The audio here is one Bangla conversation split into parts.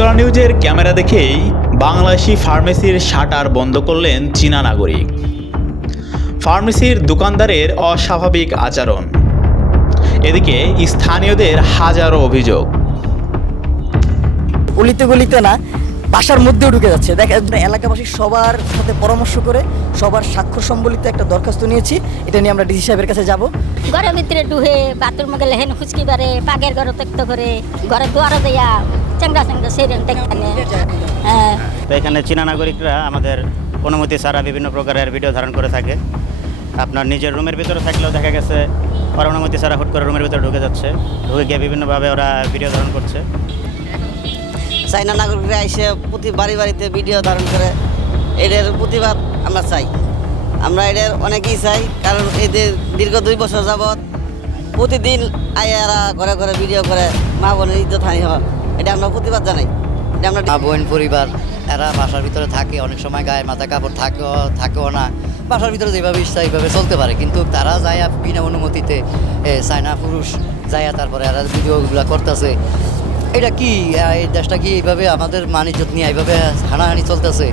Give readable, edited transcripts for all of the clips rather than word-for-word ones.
উত্তরা নিউজের ক্যামেরা দেখেই বাংলাদেশি ফার্মেসির শাটার বন্ধ করলেন চীনা নাগরিক। ফার্মেসির দোকানদারের অস্বাভাবিক আচরণ, এদিকে স্থানীয়দের হাজারো অভিযোগ। গলিতে গলিতে না, বাসার মধ্যেও ঢুকে যাচ্ছে। এলাকাবাসী সবার সাথে পরামর্শ করে সবার স্বাক্ষর সম্বলিত একটা দরখাস্ত নিয়েছি। এটা নিয়ে আমরা ডিসি সাহেবের কাছে যাব। ঘরের ভিতরে ডুহে বাথরুমে গেলে হেন খুচকি পারে, পাগের ঘরে ত্যক্ত করে, ঘরের দুয়ারে দেয়া চেংরা চেংরা সেরেন টেনে। হ্যাঁ, তো এখানে চীনা নাগরিকরা আমাদের অনুমতি ছাড়া বিভিন্ন প্রকারের ভিডিও ধারণ করে থাকে। আপনার নিজের রুমের ভিতরে থাকলেও দেখা গেছে ওরা অনুমতি ছাড়া হুট করে রুমের ভিতরে ঢুকে যাচ্ছে, ঢুকে গিয়ে বিভিন্নভাবে ওরা ভিডিও ধারণ করছে। চাইনা নাগরিকরা এসে প্রতি বাড়িতে ভিডিও ধারণ করে, এদের প্রতিবাদ আমরা চাই। আমরা এদের অনেকেই চাই, কারণ এদের দীর্ঘ 2 বছর যাবৎ প্রতিদিন আয়ারা ঘরে ঘরে ভিডিও করে মা বোনের ইজ্জত হানি হয়। এটা আমরা প্রতিবাদ জানাই। এটা আমরা মা বোন পরিবার এরা বাসার ভিতরে থাকে, অনেক সময় গায়ে মাথা কাপড় থাকেও না, বাসার ভিতরে যেভাবে ইচ্ছা এইভাবে চলতে পারে। কিন্তু তারা যায় বিনা অনুমতিতে চায়না পুরুষ যায়, তারপরে এরা ভিডিওগুলো করতেছে। এটা কি এই দেশটা কি এইভাবে আমাদের মান ইজ্জত নিয়ে এইভাবে হানাহানি চলতেছে?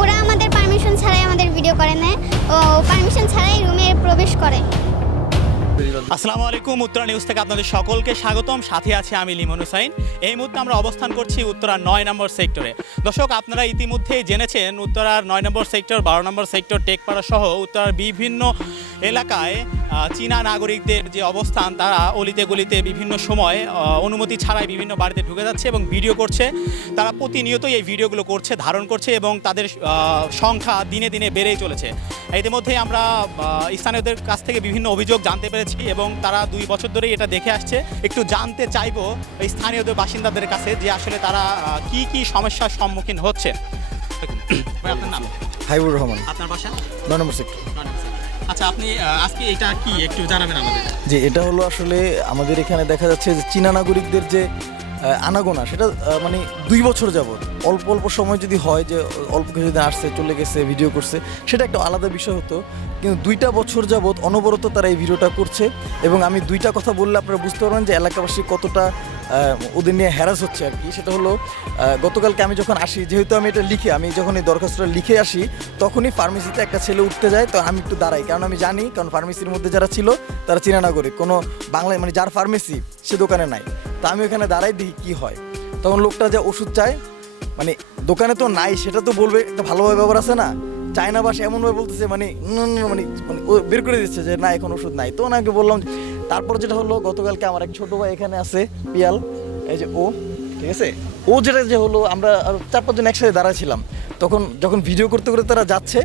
ওরা আমাদের পারমিশন ছাড়াই আমাদের ভিডিও করে নেয় ও পারমিশন ছাড়াই রুমে প্রবেশ করে। আসসালামু আলাইকুম, উত্তরা নিউজ থেকে আপনাদের সকলকে স্বাগতম। সাথে আছে আমি লিমন হুসাইন। এই মুহূর্তে আমরা অবস্থান করছি উত্তরা 9 নম্বর সেক্টরে। দর্শক, আপনারা ইতিমধ্যেই জেনেছেন উত্তরার 9 নম্বর সেক্টর, 12 নম্বর সেক্টর, টেকপাড়া সহ উত্তরার বিভিন্ন এলাকায় চীনা নাগরিকদের যে অবস্থান, তারা অলিতে গলিতে বিভিন্ন সময় অনুমতি ছাড়াই বিভিন্ন বাড়িতে ঢুকে যাচ্ছে এবং ভিডিও করছে। তারা প্রতিনিয়তই এই ভিডিওগুলো করছে, ধারণ করছে এবং তাদের সংখ্যা দিনে দিনে বেড়েই চলেছে। ইতিমধ্যেই আমরা স্থানীয়দের কাছ থেকে বিভিন্ন অভিযোগ জানতে পেরেছি এবং তারা 2 বছর ধরেই এটা দেখে আসছে। একটু জানতে চাইবো স্থানীয়দের বাসিন্দাদের কাছে যে আসলে তারা কি কি সমস্যার সম্মুখীন হচ্ছে। আপনার নাম? হাইবুর রহমান। আপনার বাসা? 9 নম্বর সেক্টর। আচ্ছা, আপনি আজকে এটা কি একটু জানাবেন আমাদের? যে এটা হলো আসলে আমাদের এখানে দেখা যাচ্ছে যে চীনা নাগরিকদের যে আনাগোনা, সেটা মানে 2 বছর যাবত অল্প অল্প সময় যদি হয় যে অল্প কিছুদিন আসছে চলে গেছে ভিডিও করছে, সেটা একটা আলাদা বিষয় হতো। কিন্তু 2টা বছর যাবত অনবরত তারা এই ভিডিওটা করছে এবং আমি 2টা কথা বললে আপনারা বুঝতে পারবেন যে এলাকাবাসী কতটা ওদের নিয়ে হ্যারাস হচ্ছে আর কি। সেটা হলো গতকালকে আমি যখন আসি, যেহেতু আমি এটা লিখে, আমি যখন এই দরখাস্তটা লিখে আসি তখনই ফার্মেসিতে একটা ছেলে উঠতে যায়, তো আমি একটু দাঁড়াই, কারণ আমি জানি, কারণ ফার্মেসির মধ্যে যারা ছিল তারা চীনা নাগরিক, কোনো বাংলায় মানে যার ফার্মেসি সে দোকানে নাই। তা আমি ওখানে দাঁড়াই, দেখি কী হয়। তখন লোকটা যে ওষুধ চায়, মানে দোকানে তো নাই সেটা তো বলবে, একটা ভালোভাবে ব্যবহার আছে না, চায়না ভাষা এমনভাবে বলতেছে মানে মানে ও বের করে দিচ্ছে যে না এখন ওষুধ নাই। তো ওনাকে বললাম। তারপর যেটা হলো, গতকালকে আমার এক ছোটো ভাই এখানে আছে, পিয়াল, এই যে ও, ঠিক আছে, ও যেটা যে হলো, আমরা আর 4-5 জন একসাথে দাঁড়াছিলাম। তখন যখন ভিডিও করতে করতে তারা যাচ্ছে,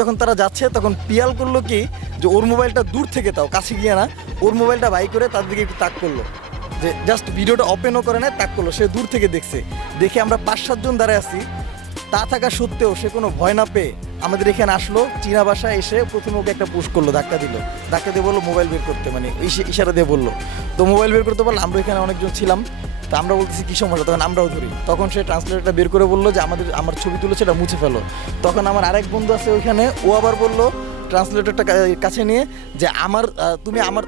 যখন তারা যাচ্ছে তখন পিয়াল করলো কি, যে ওর মোবাইলটা দূর থেকে, তাও কাছে গিয়ে না, ওর মোবাইলটা বাই করে তার দিকে একটু তাক করলো, যে জাস্ট ভিডিওটা ওপেনও করে না, তাক করলো। সে দূর থেকে দেখছে, দেখে আমরা 5-7 জন দাঁড়ায় আছি। তা থাকা সত্ত্বেও সে কোনো ভয় না পেয়ে আমাদের এখানে আসলো, চীনা ভাষায় এসে প্রথমে ওকে একটা পুশ করলো, ধাক্কা দিয়ে বললো মোবাইল বের করতে, মানে ইশারা দিয়ে বললো। তো মোবাইল বের করতে বললো, আমরা এখানে অনেকজন ছিলাম, তো আমরা বলতেছি কী সমস্যা, তখন আমরাও ধরি। তখন সে ট্রান্সলেটরটা বের করে বললো যে আমার ছবি তুলেছে, এটা মুছে ফেলো। তখন আমার আরেক বন্ধু আছে ওইখানে, ও আবার বললো ট্রান্সলেটরটা কাছে নিয়ে যে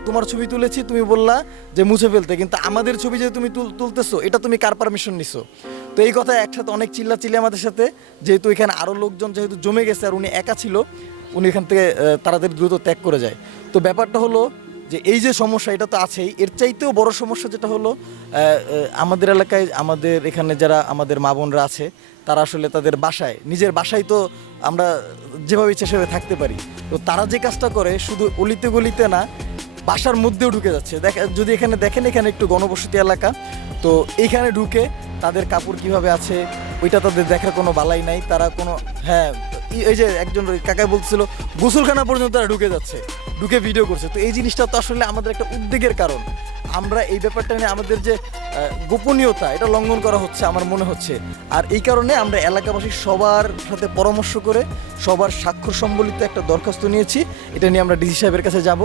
তোমার ছবি তুলেছি, তুমি বললা যে মুছে ফেলতে, কিন্তু আমাদের ছবি যে তুমি তুলতেছো, এটা তুমি কার পারমিশন নিছো? তো এই কথা একসাথে অনেক চিল্লাচিল্লি আমাদের সাথে, যেহেতু এখানে আরও লোকজন যেহেতু জমে গেছে আর উনি একা ছিল, উনি এখান থেকে তাড়াতাড়ি দ্রুত ত্যাগ করে যায়। তো ব্যাপারটা হলো যে এই যে সমস্যা, এটা তো আছেই, এর চাইতেও বড় সমস্যা যেটা হলো আমাদের এলাকায়, আমাদের এখানে যারা আমাদের মা বোনরা আছে, তারা আসলে তাদের বাসায়, নিজের বাসায় তো আমরা যেভাবে ইচ্ছা সেভাবে থাকতে পারি, তো তারা যে কাজটা করে শুধু অলিতে গলিতে না, বাসার মধ্যেও ঢুকে যাচ্ছে। যদি এখানে দেখেন, এখানে একটু ঘনবসতি এলাকা, তো এইখানে ঢুকে তাদের কাপড় কিভাবে আছে ওইটা তাদের দেখার কোনো বালাই নাই। তারা কোনো, হ্যাঁ, এই যে একজন কাকাই বলছিল গোসলখানা পর্যন্ত তারা ঢুকে ভিডিও করছে। তো এই জিনিসটা তো আসলে আমাদের একটা উদ্বেগের কারণ। আমরা এই ব্যাপারটা নিয়ে আমাদের যে গোপনীয়তা, এটা লঙ্ঘন করা হচ্ছে আমার মনে হচ্ছে। আর এই কারণে আমরা এলাকাবাসী সবার সাথে পরামর্শ করে সবার স্বাক্ষর সম্বলিত একটা দরখাস্ত নিয়েছি। এটা নিয়ে আমরা ডিসি সাহেবের কাছে যাব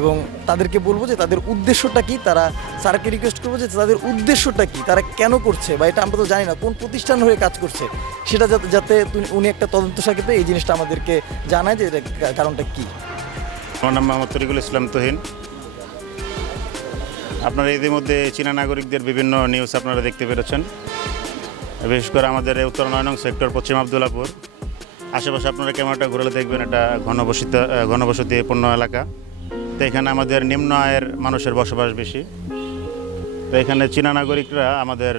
এবং তাদেরকে বলবো যে তাদের উদ্দেশ্যটা কি, তারা স্যারকে রিকোয়েস্ট করবো যে তাদের উদ্দেশ্যটা কি, তারা কেন করছে, বা এটা আমরা তো জানি না কোন প্রতিষ্ঠান হয়ে কাজ করছে, সেটা যাতে উনি একটা তদন্ত সাথে এই জিনিসটা আমাদেরকে জানায় যে কারণটা কি। আমার নাম মোহাম্মদ তরিকুল ইসলাম তুহিন। আপনারা ইতিমধ্যে চীনা নাগরিকদের বিভিন্ন নিউজ আপনারা দেখতে পেরেছেন। বিশেষ করে আমাদের এই উত্তর 9 নং সেক্টর পশ্চিম আবদুল্লাপুর আশেপাশে আপনারা ক্যামেরাটা ঘুরে দেখবেন, এটা ঘনবসতিপূর্ণ এলাকা। তো এখানে আমাদের নিম্ন আয়ের মানুষের বসবাস বেশি। তো এখানে চীনা নাগরিকরা আমাদের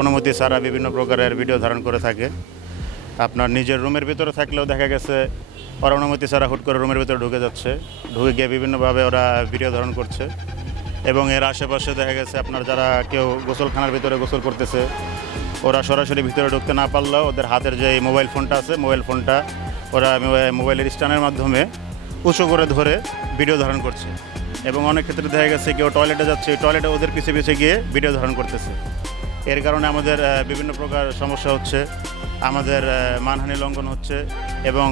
অনুমতি ছাড়া বিভিন্ন প্রকারের ভিডিও ধারণ করে থাকে। আপনার নিজের রুমের ভিতরে থাকলেও দেখা গেছে ওরা অনুমতি ছাড়া হুট করে রুমের ভিতরে ঢুকে যাচ্ছে, ঢুকে গিয়ে বিভিন্নভাবে ওরা ভিডিও ধারণ করছে। এবং এর আশেপাশে দেখা গেছে আপনার যারা কেউ গোসলখানার ভিতরে গোসল করতেছে, ওরা সরাসরি ভিতরে ঢুকতে না পারলেও ওদের হাতের যে মোবাইল ফোনটা আছে, মোবাইল ফোনটা ওরা মোবাইলের স্ট্যান্ডের মাধ্যমে উঁচু করে ধরে ভিডিও ধারণ করছে। এবং অনেক ক্ষেত্রে দেখা গেছে কেউ টয়লেটে যাচ্ছে, টয়লেটে ওদের পিছিয়ে পিছিয়ে গিয়ে ভিডিও ধারণ করতেছে। এর কারণে আমাদের বিভিন্ন প্রকার সমস্যা হচ্ছে, আমাদের মানহানি লঙ্ঘন হচ্ছে এবং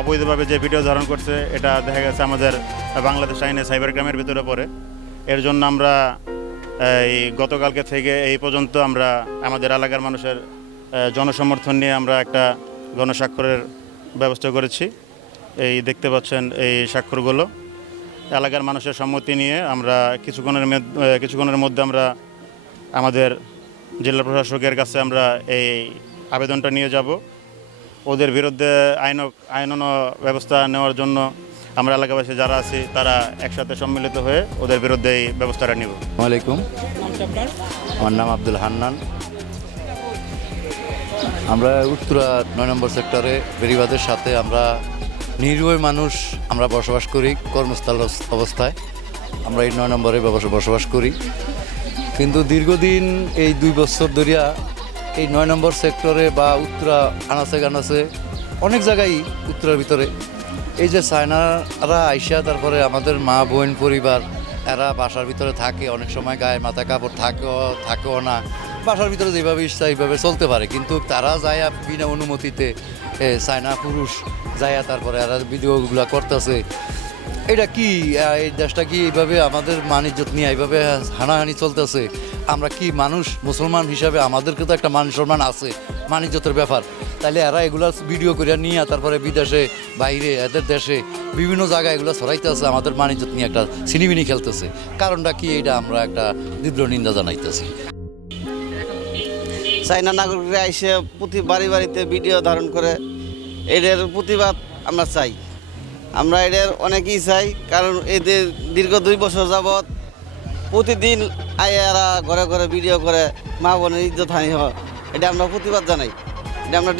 অবৈধভাবে যে ভিডিও ধারণ করছে এটা দেখা গেছে আমাদের বাংলাদেশ আইনে সাইবার ক্রাইমের ভিতরে পড়ে। এর জন্য আমরা এই গতকালকে থেকে এই পর্যন্ত আমরা আমাদের এলাকার মানুষের জনসমর্থন নিয়ে আমরা একটা গণস্বাক্ষরের ব্যবস্থা করেছি। এই দেখতে পাচ্ছেন এই স্বাক্ষরগুলো, এলাকার মানুষের সম্মতি নিয়ে আমরা কিছুক্ষণের মধ্যে আমরা আমাদের জেলা প্রশাসকের কাছে আমরা এই আবেদনটা নিয়ে যাব। ওদের বিরুদ্ধে আইনানুগ ব্যবস্থা নেওয়ার জন্য আমরা এলাকাবাসী যারা আছি তারা একসাথে সম্মিলিত হয়ে ওদের বিরুদ্ধে এই ব্যবস্থাটা নেব। আসসালামু আলাইকুম, আমার নাম আব্দুল হান্নান। আমরা উত্তরা 9 নম্বর সেক্টরে বেরিবাদের সাথে আমরা নিরীহ মানুষ আমরা বসবাস করি কর্মস্থল অবস্থায়। আমরা এই 9 নম্বরে বসবাস করি, কিন্তু দীর্ঘদিন এই 2 বছর ধরিয়া এই 9 নম্বর সেক্টরে বা উত্তরা আনাচে অনেক জায়গায় উত্তরার ভিতরে এই যে চায়নারা আইসা তারপরে আমাদের মা বোন পরিবার এরা বাসার ভিতরে থাকে, অনেক সময় গায়ে মাথা কাপড় থাকেও না, বাসার ভিতরে যেভাবে ইচ্ছা এইভাবে চলতে পারে। কিন্তু তারা যায় বিনা অনুমতিতে চায়না পুরুষ যায় তারপরে এরা ভিডিওগুলো করতেছে। এটা কি এই দেশটা কি এইভাবে আমাদের মান ইজ্জত নিয়ে এইভাবে হানাহানি চলতেছে? আমরা কি মানুষ মুসলমান হিসাবে আমাদেরকে তো একটা মান সম্মান আছে, মান ইজ্জতের ব্যাপার। তাহলে এরা এগুলা ভিডিও করে নিয়ে তারপরে বিদেশে বাইরে এদের দেশে বিভিন্ন জায়গায় এগুলো ছড়াইতে আছে, আমাদের মান ইজ্জত নিয়ে একটা সিনিমিনি খেলতেছে। কারণটা কি এটা আমরা একটা তীব্র নিন্দা জানাইতেছি। চাইনা নাগরিকরা এসে প্রতি বাড়িতে ভিডিও ধারণ করে, এদের প্রতিবাদ আমরা চাই। আমরা এদের অনেকেই চাই, কারণ এদের দীর্ঘ 2 বছর যাবৎ প্রতিদিন এরা ঘরে ঘরে ভিডিও করে মা বোনের ইজ্জত হানি হয়। এটা আমরা প্রতিবাদ জানাই। এটা আমরা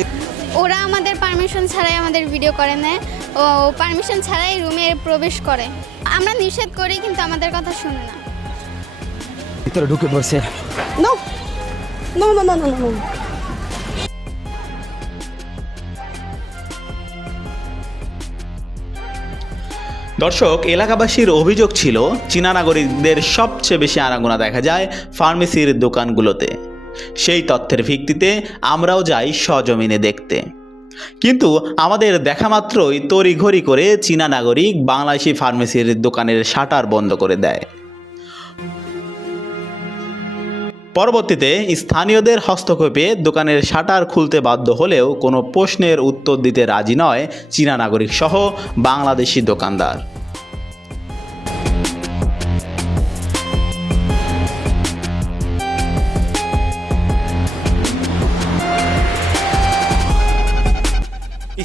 ওরা আমাদের পারমিশন ছাড়াই আমাদের ভিডিও করে নেয় ও পারমিশন ছাড়াই রুমে প্রবেশ করে। আমরা নিষেধ করি কিন্তু আমাদের কথা শুনে না। ভিতরে ঢুকে পড়ছে। No no no no no no. দর্শক, এলাকাবাসীর অভিযোগ ছিল চীনা নাগরিকদের সবচেয়ে বেশি আনাগোনা দেখা যায় ফার্মেসির দোকানগুলোতে। সেই তথ্যের ভিত্তিতে আমরাও যাই সজমিনে দেখতে, কিন্তু আমাদের দেখা মাত্রই তড়িঘড়ি করে চীনা নাগরিক বাংলাদেশি ফার্মেসির দোকানের শাটার বন্ধ করে দেয়। পরবর্তীতে স্থানীয়দের হস্তক্ষেপে দোকানের শাটার খুলতে বাধ্য হলেও কোনো প্রশ্নের উত্তর দিতে রাজি নয় চীনা নাগরিক সহ বাংলাদেশি দোকানদার।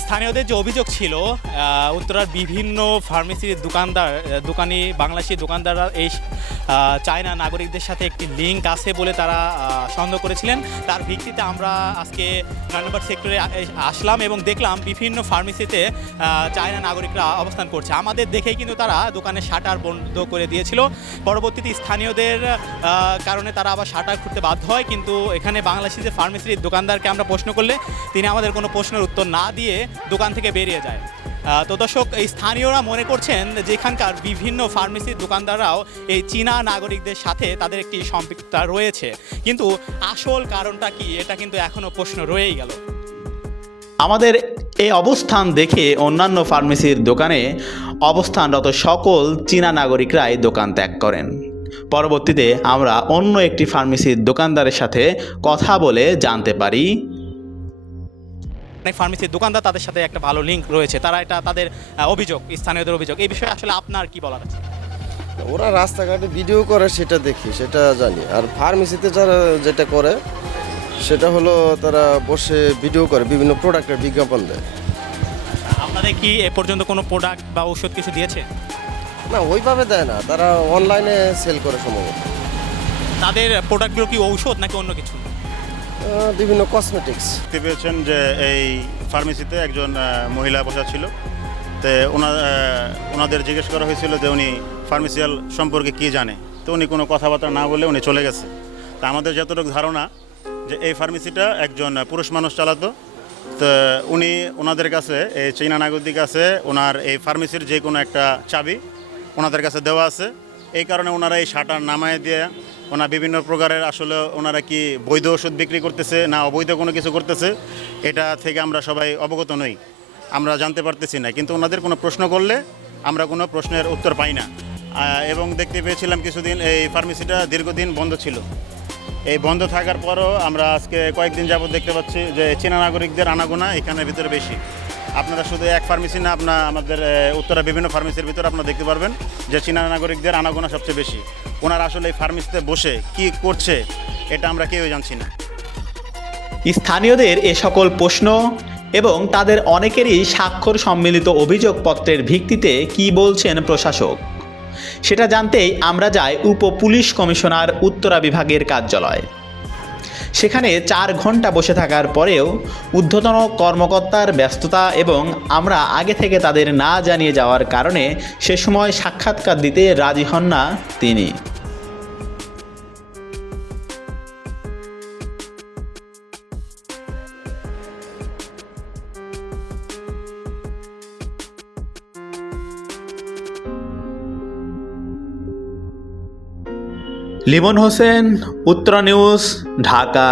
স্থানীয়দের যে অভিযোগ ছিল, উত্তরার বিভিন্ন ফার্মেসির বাংলাদেশি দোকানদাররা এই চায়না নাগরিকদের সাথে একটি লিঙ্ক আছে বলে তারা সন্দেহ করেছিলেন। তার ভিত্তিতে আমরা আজকে 9 নম্বর সেক্টরে আসলাম এবং দেখলাম বিভিন্ন ফার্মেসিতে চায়না নাগরিকরা অবস্থান করছে। আমাদের দেখেই কিন্তু তারা দোকানের শাটার বন্ধ করে দিয়েছিল। পরবর্তীতে স্থানীয়দের কারণে তারা আবার শাটার খুলতে বাধ্য হয়, কিন্তু এখানে বাংলাদেশি যে ফার্মেসির দোকানদারকে আমরা প্রশ্ন করলে তিনি আমাদের কোনো প্রশ্নের উত্তর না দিয়ে দোকান থেকে বেরিয়ে যায়। তো দর্শক, এই স্থানীয়রা মনে করছেন যে এখানকার বিভিন্ন ফার্মেসির দোকানদাররাও এই চীনা নাগরিকদের সাথে তাদের একটি সম্পৃক্ততা রয়েছে, কিন্তু আসল কারণটা কি এটা কিন্তু এখনও প্রশ্ন রয়েই গেল। আমাদের এই অবস্থান দেখে অন্যান্য ফার্মেসির দোকানে অবস্থানরত সকল চীনা নাগরিকরাই দোকান ত্যাগ করেন। পরবর্তীতে আমরা অন্য একটি ফার্মেসির দোকানদারের সাথে কথা বলে জানতে পারি অনেক ফার্মেসির দোকানদার তাদের সাথে একটা ভালো লিঙ্ক রয়েছে, তারা এটা তাদের অভিযোগ, স্থানীয়দের অভিযোগ। এই বিষয়ে আসলে আপনার কি বলার আছে? ওরা রাস্তাঘাটে ভিডিও করে সেটা দেখি, সেটা জানি। আর ফার্মেসিতে যারা যেটা করে সেটা হলো তারা বসে ভিডিও করে, বিভিন্ন প্রোডাক্টের বিজ্ঞাপন দেয়। আপনাদের কি এ পর্যন্ত কোনো প্রোডাক্ট বা ঔষধ কিছু দিয়েছে? না, ওইভাবে দেয় না, তারা অনলাইনে সেল করে সম্ভবত। তাদের প্রোডাক্টগুলো কি ঔষধ নাকি অন্য কিছু? বিভিন্ন কসমেটিক্স। দেখতে পেয়েছেন যে এই ফার্মেসিতে একজন মহিলা বসা ছিল। তো ওনাদের জিজ্ঞেস করা হয়েছিল যে উনি ফার্মেসিয়াল সম্পর্কে কী জানে। তো উনি কোনো কথাবার্তা না বলে উনি চলে গেছে। তা আমাদের যতটুকু ধারণা যে এই ফার্মেসিটা একজন পুরুষ মানুষ চালাতো। তো উনি ওনাদের কাছে, এই চীনা নাগরিকদের কাছে ওনার এই ফার্মেসির যে কোনো একটা চাবি ওনাদের কাছে দেওয়া আছে। এই কারণে ওনারা এই শাটার নামায় দিয়ে ওনারা বিভিন্ন প্রকারের আসলে ওনারা কি বৈধ ওষুধ বিক্রি করতেছে না অবৈধ কোনো কিছু করতেছে, এটা থেকে আমরা সবাই অবগত নই, আমরা জানতে পারতেছি না। কিন্তু ওনাদের কোনো প্রশ্ন করলে আমরা কোনো প্রশ্নের উত্তর পাই না। এবং দেখতে পেয়েছিলাম কিছুদিন এই ফার্মেসিটা দীর্ঘদিন বন্ধ ছিল। এই বন্ধ থাকার পরও আমরা আজকে কয়েকদিন যাবত দেখতে পাচ্ছি যে চীনা নাগরিকদের আনাগোনা এখানের ভিতরে বেশি। আপনারা শুধু এক ফার্মেসি না, আমাদের উত্তরা বিভিন্ন ফার্মেসির ভিতরে আপনারা দেখতে পারবেন যে চীনা নাগরিকদের আনাগোনা সবচেয়ে বেশি। ওনারা আসলে এই ফার্মেসিতে বসে কি করছে এটা আমরা কেউই জানছি না। স্থানীয়দের এ সকল প্রশ্ন এবং তাদের অনেকেরই স্বাক্ষর সম্মিলিত অভিযোগপত্রের ভিত্তিতে কি বলছেন প্রশাসক, সেটা জানতেই আমরা যাই উপ পুলিশ কমিশনার উত্তরা বিভাগের কার্যালয়। সেখানে 4 ঘন্টা বসে থাকার পরেও ঊর্ধ্বতন কর্মকর্তার ব্যস্ততা এবং আমরা আগে থেকে তাদের না জানিয়ে যাওয়ার কারণে সে সময় সাক্ষাৎকার দিতে রাজি হন না তিনি। লিমন হোসেন, উত্তরা নিউজ, ঢাকা।